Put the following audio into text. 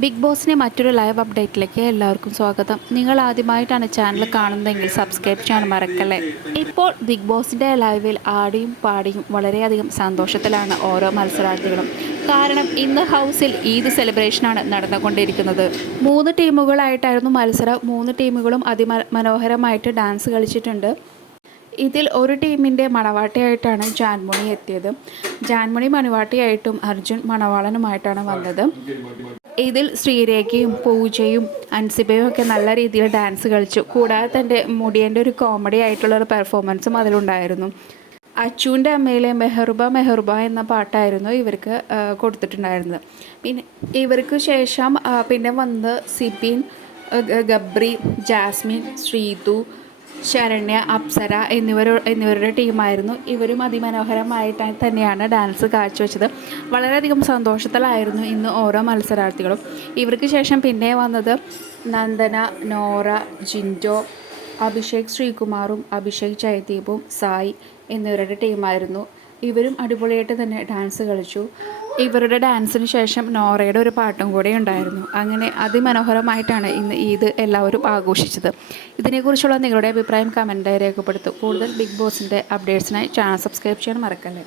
Big ബോസിന്റെ മറ്റൊരു live അപ്ഡേറ്റിലേക്ക് എല്ലാവർക്കും സ്വാഗതം. നിങ്ങൾ ആദ്യമായിട്ടാണ് ചാനൽ കാണുന്നതെങ്കിൽ സബ്സ്ക്രൈബ് ചെയ്യാൻ മറക്കല്ലേ? ഇപ്പോൾ ബിഗ് ബോസിന്റെ ലൈവിൽ ആടിയും പാടിയും വളരെയധികം സന്തോഷത്തിലാണ് ഓരോ മത്സരാർത്ഥികളും. കാരണം ഇന്ന് ഹൗസിൽ ഈദ് സെലിബ്രേഷനാണ് നടന്നുകൊണ്ടിരിക്കുന്നത്. മൂന്ന് ടീമുകളായിട്ടായിരുന്നു മത്സരം. മൂന്ന് ടീമുകളും അതിമനോഹരമായിട്ട് ഡാൻസ് കളിച്ചിട്ടുണ്ട്. ഇതിൽ ഒരു ടീമിന്റെ മണവാട്ടിയായിട്ടാണ് ജാൻമുണി എത്തിയത്. ജാൻമണി മണവാട്ടിയായിട്ടും അർജുൻ മണവാളനുമായിട്ടാണ് വന്നത്. ഇതിൽ ശ്രീരേഖയും പൂജയും അൻസിബയും ഒക്കെ നല്ല രീതിയിൽ ഡാൻസ് കളിച്ചു. കൂടാതെ തന്റെ മുടിയന്റെ ഒരു കോമഡി ആയിട്ടുള്ള ഒരു പെർഫോമൻസും അതിലുണ്ടായിരുന്നു. അച്ചുവിന്റെ അമ്മയിലെ മെഹറുബ മെഹറുബ എന്ന പാട്ടായിരുന്നു ഇവർക്ക് കൊടുത്തിട്ടുണ്ടായിരുന്നത്. പിന്നെ ഇവർക്ക് ശേഷം പിന്നെ വന്ന് സിബിൻ ഗബ്രി ജാസ്മിൻ ശ്രീതു ശരണ്യ അപ്സര എന്നിവർ എന്നിവരുടെ ടീമായിരുന്നു. ഇവരും അതിമനോഹരമായിട്ട് തന്നെയാണ് ഡാൻസ് കാഴ്ചവെച്ചത്. വളരെയധികം സന്തോഷത്തിലായിരുന്നു ഇന്ന് ഓരോ മത്സരാർത്ഥികളും. ഇവർക്ക് ശേഷം പിന്നെ വന്നത് നന്ദന നോറ ജിൻഡോ അഭിഷേക് ശ്രീകുമാറും അഭിഷേക് ജയദീപും സായി എന്നിവരുടെ ടീമായിരുന്നു. ഇവരും അടിപൊളിയായിട്ട് തന്നെ ഡാൻസ് കളിച്ചു. ഇവരുടെ ഡാൻസിന് ശേഷം നോറയുടെ ഒരു പാട്ടും കൂടെ ഉണ്ടായിരുന്നു. അങ്ങനെ അതിമനോഹരമായിട്ടാണ് ഇന്ന് ഈദ് എല്ലാവരും ആഘോഷിച്ചത്. ഇതിനെക്കുറിച്ചുള്ള നിങ്ങളുടെ അഭിപ്രായം കമന്റായി രേഖപ്പെടുത്തും. കൂടുതൽ ബിഗ് ബോസിന്റെ അപ്ഡേറ്റ്സിനായി ചാനൽ സബ്സ്ക്രൈബ് ചെയ്യാൻ മറക്കല്ലേ?